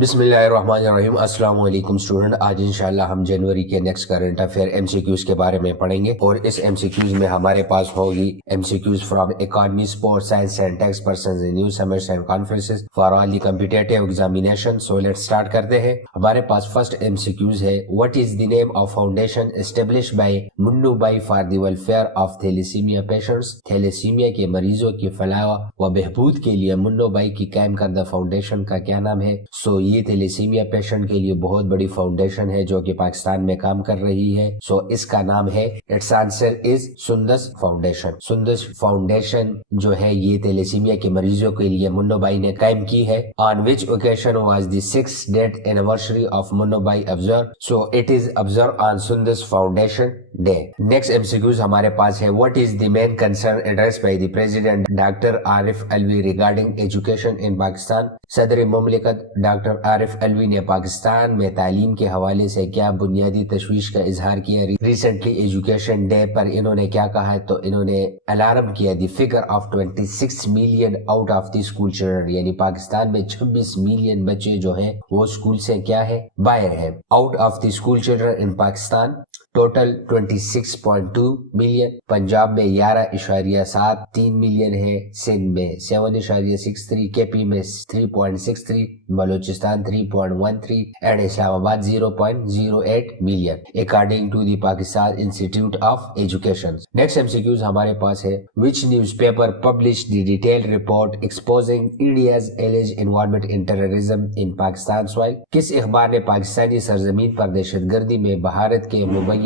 بسم اللہ الرحمن الرحیم۔ السلام علیکم اسٹوڈنٹ، آج انشاءاللہ ہم جنوری کے next current affair M C Qs کے بارے میں پڑھیں گے، اور اس ایم سی کیوز میں ہمارے پاس ہوگی M C Qs from economy, sport, science and tax persons, news summits and conferences for all the competitive examination. So let start کرتے ہیں۔ ہمارے پاس فرسٹ ایم سی کیوز ہے، what is the name of foundation establish by Munnu Bhai for the welfare of thalassaemia patients? Thalassaemia کے مریضوں کی فلاح و بہبود کے لیے منو بائی کی قائم کردہ فاؤنڈیشن کا کیا نام ہے؟ سو یہ تھیلیسیمیا پیشنٹ کے لیے بہت بڑی فاؤنڈیشن ہے جو کہ پاکستان میں کام کر رہی ہے۔ سو اس کا نام ہے، اٹس آنسر از سندس فاؤنڈیشن۔ سندس فاؤنڈیشن جو ہے یہ تھیلیسیمیا کے مریضوں کے لیے منو بائی نے قائم کی ہے۔ On which occasion was the 6th death anniversary of Munnu Bhai observed؟ So it is observed on Sundas foundation day. Next M C Qs ہمارے پاس ہے، what is the main concern address by the president doctor Arif Alvi regarding education in Pakistan? صدر مملکت doctor Arif الوی نے پاکستان میں تعلیم کے حوالے سے کیا بنیادی تشویش کا اظہار کیا؟ ریسنٹلی ایجوکیشن ڈے پر انہوں نے کیا کہا ہے؟ تو انہوں نے الارم کیا the figure of 26 million out of the school children, یعنی پاکستان میں 26 ملین بچے جو ہیں وہ اسکول سے کیا ہے، باہر ہیں۔ Out of the school children in Pakistan total 26.2 million, Punjab میں 11.73 ملین ہے، سندھ میں 7.63، کے پی میں 3.63، Balochistan 3.13 and Islamabad 0.08 million according to the Pakistan institute of education. Next M C Qs ہمارے پاس ہے، which newspaper publish the detail report exposing India's allege involvement in terrorism in Pakistan soil? کس اخبار نے پاکستانی سرزمین پر دہشت گردی میں بھارت کے مبینہ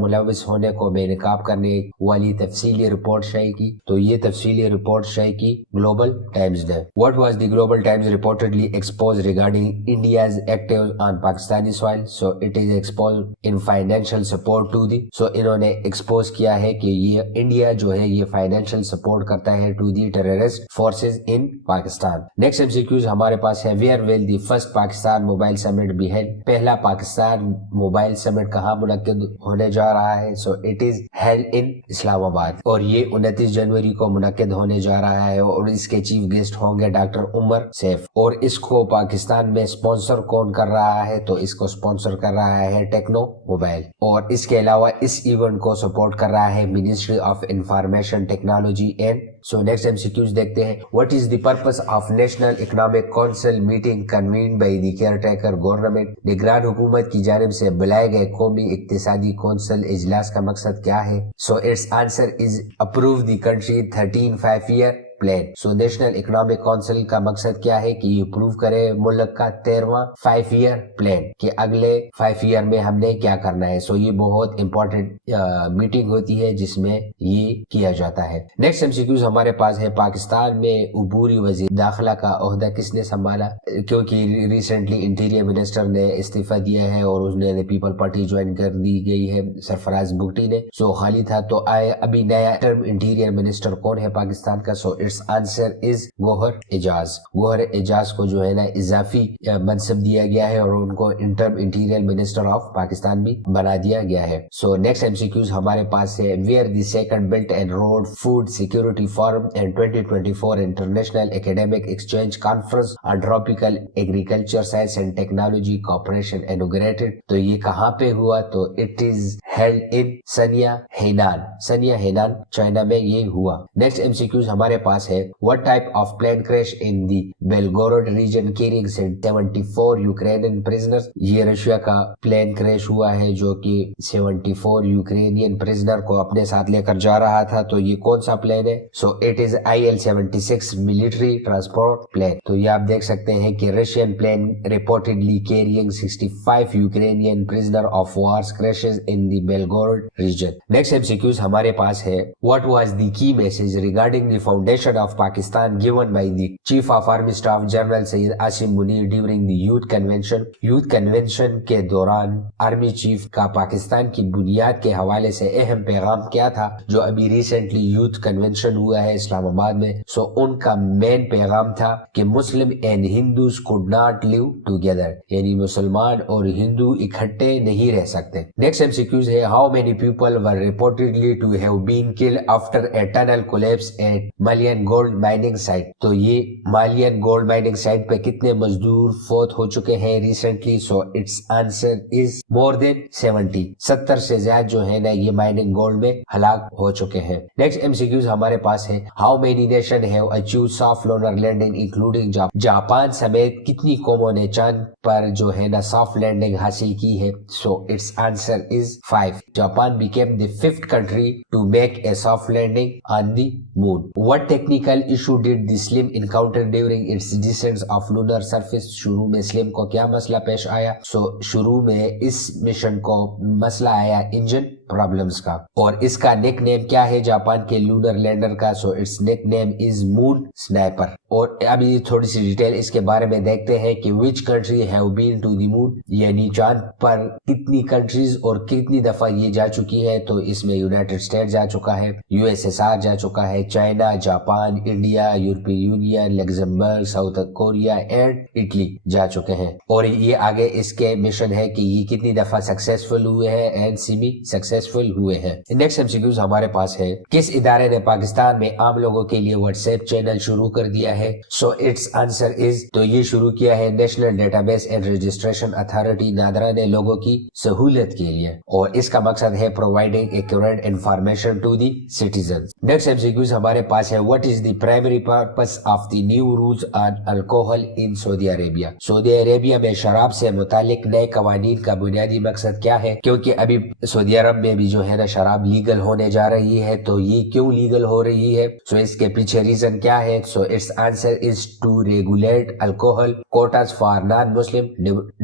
ملوث ہونے کو بے نقاب کرنے والی تفصیلی رپورٹ شائع کی؟ تو یہ تفصیلی رپورٹ شائع کی گلوبل ٹائمز نے۔ What was the Global Times reportedly exposed regarding India's activities on Pakistani soil? So it is exposed in financial support to the، so انہوں نے ایکسپوز کیا ہے کہ یہ انڈیا جو ہے یہ فائنینشیل سپورٹ کرتا ہے to the terrorist forces in Pakistan. Next M C Qs ہمارے پاس ہے، where will the first Pakistan mobile summit be held? پہلا پاکستان موبائل سمٹ کہاں منعقد ہونے جا رہا ہے؟ So it is held in اسلام آباد، اور یہ 29 جنوری کو منعقد ہونے جا رہا ہے، اور اس کے چیف گیسٹ ہوں گے ڈاکٹر عمر سیف۔ اور اس کو پاکستان میں سپانسر کون کر رہا ہے؟ تو اس کو سپانسر کر رہا ہے ٹیکنو موبائل، اور اس کے علاوہ اس ایونٹ کو سپورٹ کر رہا ہے ministry of information technology and. So next M C Qs دیکھتے ہیں، what is the purpose of national economic council meeting convened by the caretaker government? نگران حکومت کی جانب سے بلائے گئے قومی اقتصادی کونسل اجلاس کا مقصد کیا ہے؟ So its answer is approve the country 13 5-year plan. So national economic council کا مقصد کیا ہے کہ یہ اپروو کرے ملک کا 13واں 5-year پلان، کہ اگلے 5 ایئر میں ہم نے کیا کرنا ہے۔ سو یہ بہت امپورٹنٹ میٹنگ ہوتی ہے جس میں یہ کیا جاتا ہے۔ نیکسٹ ایم سی کیوز ہمارے پاس ہے، پاکستان میں عبوری وزیر داخلہ کا عہدہ کس نے سنبھالا؟ کیونکہ ریسنٹلی انٹیریئر منسٹر نے استعفیٰ دیا ہے اور اس نے پیپل پارٹی جوائن کر دی گئی ہے سرفراز بگٹی نے، سو خالی تھا، تو ابھی نیا ٹرم انٹیریئر منسٹر کون ہے پاکستان کا؟ سو آنسر از گوہر اعجاز۔ گوہر اعجاز کو جو ہے نا اضافی منصب دیا گیا ہے، اور ان کو interim interior minister of Pakistan بھی بنا دیا گیا ہے۔ So next M C Qs ہمارے پاس ہے، where the second belt and road food security forum and 2024 international academic exchange conference on tropical agriculture science and technology cooperation inaugurated? تو یہ کہاں پہ ہوا؟ تو اٹ از ہیلڈ ان سنیا ہینان، سنیا ہینان چائنا میں یہ ہوا۔ نیکسٹ ایم سی کیوز ہمارے پاس ہے، what type of plane crash in the Belgorod region carrying 74 Ukrainian prisoners؟ یہ رشیا کا پلین کریش ہوا ہے جو کہ 74 یوکرینین پریزنر کو اپنے ساتھ لے کر جا رہا تھا۔ تو یہ کون سا پلین ہے؟ So it is IL-76 military transport plane. تو یہ آپ دیکھ سکتے ہیں کہ Russian plane reportedly carrying 65 Ukrainian prisoner of wars crashes in the Belgorod region۔ Next M C Qs ہمارے پاس ہے، what was the key message regarding the foundation of Pakistan given by the Chief of Army Staff General Syed Asim Munir during the Youth Convention؟ Youth convention کے دوران army chief کا پاکستان کی بنیاد کے حوالے سے اہم پیغام کیا تھا جو ابھی ریسنٹلی یوتھ کنونشن ہوا ہے اسلام آباد میں؟ سو ان کا مین پیغام تھا کہ Muslim and Hindus could not live together، یعنی مسلمان اور ہندو اکٹھے نہیں رہ سکتے۔ نیکسٹ ایم سی کیوز ہے، how many people were reportedly to have been killed after a tunnel collapse at Malian Malayan gold mining site. तो ये मालियन गोल्ड माइनिंग साइट पे कितने मजदूर फौत हो चुके हैं recently? So its answer is more than 70 से ज्यादा जो है ना ये माइनिंग गोल्ड में हलाक हो चुके हैं। नेक्स्ट एमसीक्यूज हमारे पास है, how many nation have achieved soft lunar landing including Japan समेत कितनी कौमों ने चांद पर जो है ना सॉफ्ट लैंडिंग हासिल की है? So its answer is 5। Japan became the 5th country to make a soft landing on the moon. What technical issue did the SLIM encounter during its descent of lunar surface? शुरू में slim को क्या मसला पेश आया? शुरू में इस मिशन को मसला आया इंजन प्रॉब्लम्स का। और इसका निक नेम क्या है जापान के लूनर लैंडर का? So it's nickname is moon sniper. और अभी थोड़ी सी डिटेल इसके बारे में देखते हैं कि which country have been to the moon, यानी चांद पर कितनी कंट्रीज और कितनी दफा ये जा चुकी है। तो इसमें यूनाइटेड स्टेट जा चुका है, यूएसएसआर जा चुका है, चाइना, जापान, इंडिया, यूरोपीय union, Luxembourg, south Korea and Italy जा चुके हैं। और ये आगे इसके मिशन है कि ये कितनी दफा सक्सेसफुल हुए हैं एंड सेमी सक्सेसफुल हुए हैं। नेक्स्ट एमसीक्यूज हमारे पास है, किस इदारे ने पाकिस्तान में आम लोगों के लिए व्हाट्सएप चैनल शुरू कर दिया है? सो इट्स आंसर इज, तो ये शुरू किया है national database and registration authority NADRA ने लोगों की सहूलियत के लिए, और इसका मकसद है providing accurate information to the citizens. Next MCQs हमारे पास है, what is the primary purpose of the new rules on alcohol in Saudi Arabia? Saudi Arabia में शराब से मुतालिक नए कवानीन का बुनियादी मकसद क्या है? क्योंकि अभी सऊदी अरब में भी जो है ना शराब लीगल होने जा रही है, तो ये क्यों लीगल हो रही है? सो इसके पीछे रीजन क्या है? So its answer is to regulate alcohol quotas for non Muslim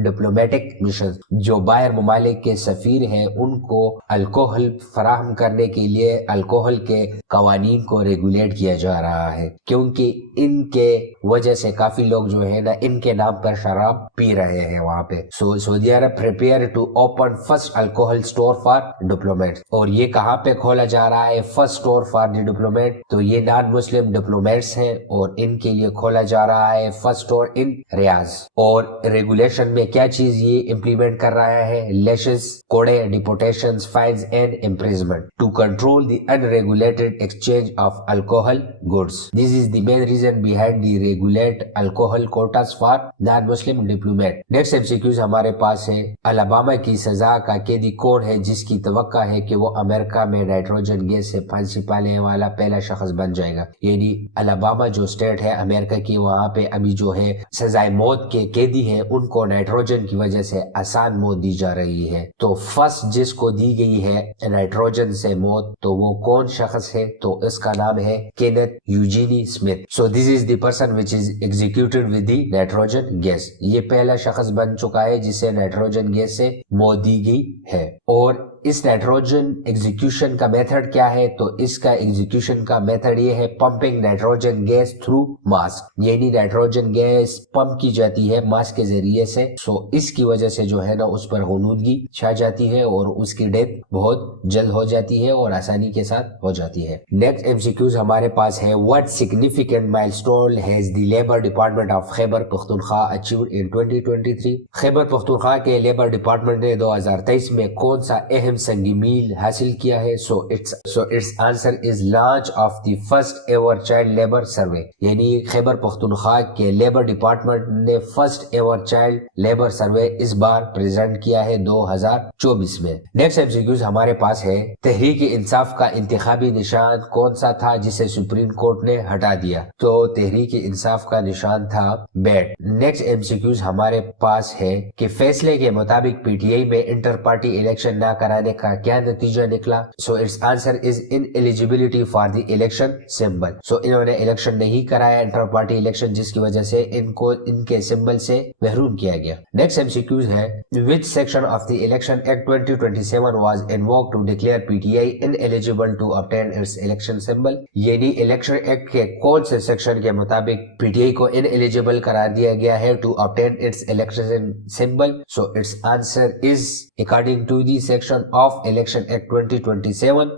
diplomatic mission. जो बाहर ममालिक के सफीर हैं उनको अल्कोहल फराहम करने के लिए अल्कोहल के कवानीन को रेगुलेट किया जा रहा है, क्योंकि इनके वजह से काफी लोग जो है ना इनके नाम पर शराब पी रहे हैं वहाँ पे। So Saudi Arab prepare to open first alcohol store for diplomat. और ये कहाँ पे खोला जा रहा है first store for the diplomat? तो ये नॉन मुस्लिम डिप्लोमेट्स हैं और इनके लिए खोला जा रहा है फर्स्ट स्टोर इन रियाज। और रेगुलेशन में क्या चीज ये इम्प्लीमेंट कर रहा है? लेशेस, कोड़े, deportations, fines and imprisonment to control the unregulated exchange of alcohol goods. This is the main reason behind the regulate alcohol quotas for non Muslim diplomat. Next MCQs हमारे पास है, अलाबामा की सजा का कैदी कौन है जिसकी तवक्का है कि वो अमेरिका में नाइट्रोजन गैस से फांसी पाने वाला पहला शख्स बन जाएगा? यानी अलाबामा जो स्टेट है अमेरिका की, वहाँ पे अभी जो है सजाए मौत के कैदी हैं उनको नाइट्रोजन की वजह से आसान मौत दी जा रही है। तो फर्स्ट जिसको दी गई है नाइट्रोजन से मौत, तो वो कौन शख्स है? तो इसका नाम है Kenneth Eugene Smith. So this is the person which is executed with the nitrogen gas. ये पहला शख्स बन चुका है जिसे नाइट्रोजन गैस से मौत दी गई है। और इस नाइट्रोजन एग्जीक्यूशन का मेथड क्या है? तो इसका एग्जीक्यूशन का मेथड ये है, pumping nitrogen gas through mask, यानी नाइट्रोजन गैस पंप की जाती है मास्क के जरिए से। सो इसकी वजह से जो है ना उस पर हुनूदगी छा जाती है और उसकी डेथ बहुत जल्द हो जाती है और आसानी के साथ हो जाती है। नेक्स्ट एमसीक्यूज हमारे पास है, what significant milestone has the labour department of Khyber Pakhtunkhwa achieved in 2023? Khyber Pakhtunkhwa के लेबर डिपार्टमेंट ने 2023 में कौन सा अहम संगी मील हासिल किया है? So its answer is launch of the first ever child labour survey. यानी खैबर पख्तूनख्वा के लेबर डिपार्टमेंट ने first ever child labour survey इस बार प्रेजेंट किया है 2024 में। नेक्स्ट एमसीक्यूज हमारे पास है, तहरीक इंसाफ का इंतखाबी निशान कौन सा था जिसे सुप्रीम कोर्ट ने हटा दिया? तो तहरीक इंसाफ का निशान था बैट। नेक्स्ट एमसीक्यूज हमारे पास है कि फैसले के मुताबिक पीटीआई में इंटर पार्टी इलेक्शन न कराने का क्या नतीजा निकला? So its answer is ineligibility for the election symbol. So इन्होंने इलेक्शन नहीं कराया इंटर पार्टी इलेक्शन, जिसकी वजह से इनको इनके सिंबल से महरूम किया गया। नेक्स्ट एमसीक्यूज है, which section of the election act 2027 was invoked to declare PTI ineligible to obtain its election symbol? यानी इलेक्शन एक्ट के कौन से सेक्शन के मुताबिक पीटीआई को इनएलिजिबल करार दिया गया है to obtain its election symbol? So its answer is according to the section of election act 2027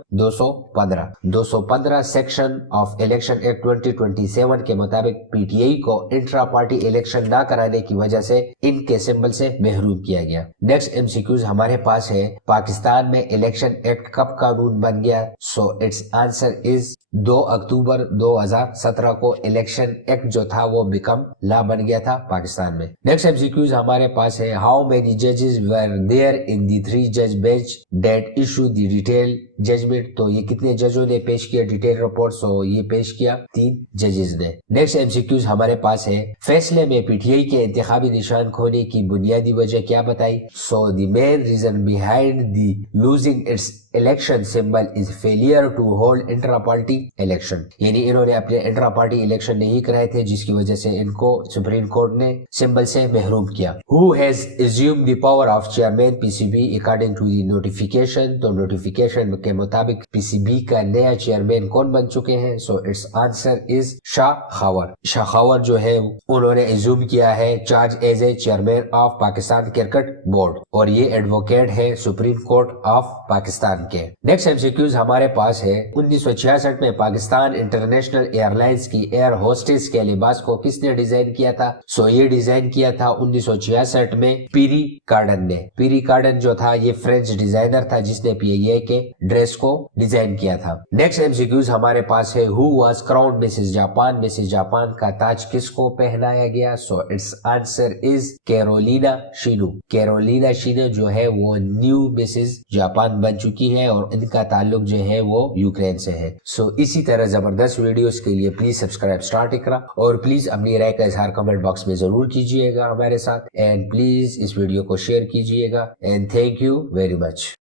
215 section of election act 2027 के मुताबिक पीटीआई को इंट्रा पार्टी इलेक्शन ना कराने की वजह से इनके सिंबल से महरूम किया गया। नेक्स्ट एमसीक्यूज हमारे पास है, पाकिस्तान में इलेक्शन एक्ट कब कानून बन गया? सो इट्स आंसर इज 2 अक्टूबर 2017 को इलेक्शन एक्ट जो था वो बिकम लॉ बन गया था पाकिस्तान में। नेक्स्ट एमसीक्यूज हमारे पास है, हाउ मेनी जजेस वर देयर इन दी 3 जज bench that issue the detail judgment? तो ये कितने जजों ने पेश किया डिटेल रिपोर्ट? सो ये पेश किया 3 जजेस ने। नेक्स्ट एमसीक्यूज हमारे पास है, फैसले में पीटीआई के इंतखाबी निशान खोने की बुनियादी वजह क्या बताई? So the main reason behind the losing its election symbol is failure to hold intra party election, यानी इन्होंने अपने इंट्रा पार्टी इलेक्शन नहीं कराए थे जिसकी वजह से इनको सुप्रीम कोर्ट ने सिंबल से महरूम किया। Who has assumed the power of chairman PCB according to the notification? तो नोटिफिकेशन के मुताबिक पीसीबी का नया चेयरमैन कौन बन चुके हैं? So its answer is Shah Khawar. Shah Khawar जो है उन्होंने एज्यूम किया है charge as a chairman of Pakistan cricket board और ये एडवोकेट है सुप्रीम कोर्ट ऑफ पाकिस्तान के। नेक्स्ट एमसीक्यूज हमारे पास है, 1966 में पाकिस्तान इंटरनेशनल एयरलाइंस की एयर होस्टेस के लिबास को किसने डिजाइन किया था? सो ये डिजाइन किया था 1966 में पीरी कार्डन ने। पीरी कार्डन जो था ये फ्रेंच डिजाइनर था जिसने पीआईए के ड्रेस को डिजाइन किया था। नेक्स्ट एमसीक्यूज हमारे पास है, who was crowned Mrs Japan? Mrs Japan का ताज किसको पहनाया गया? सो its answer is Carolina Shino. Carolina Shino जो है वो न्यू मिसेस जापान बन चुकी है और इनका ताल्लुक जो है वो यूक्रेन से है। सो इसी तरह जबरदस्त वीडियोस के लिए प्लीज सब्सक्राइब स्टार इकरा और प्लीज अपनी राय का इजहार कमेंट बॉक्स में जरूर कीजिएगा हमारे साथ, एंड प्लीज इस वीडियो को शेयर कीजिएगा, and thank you very much.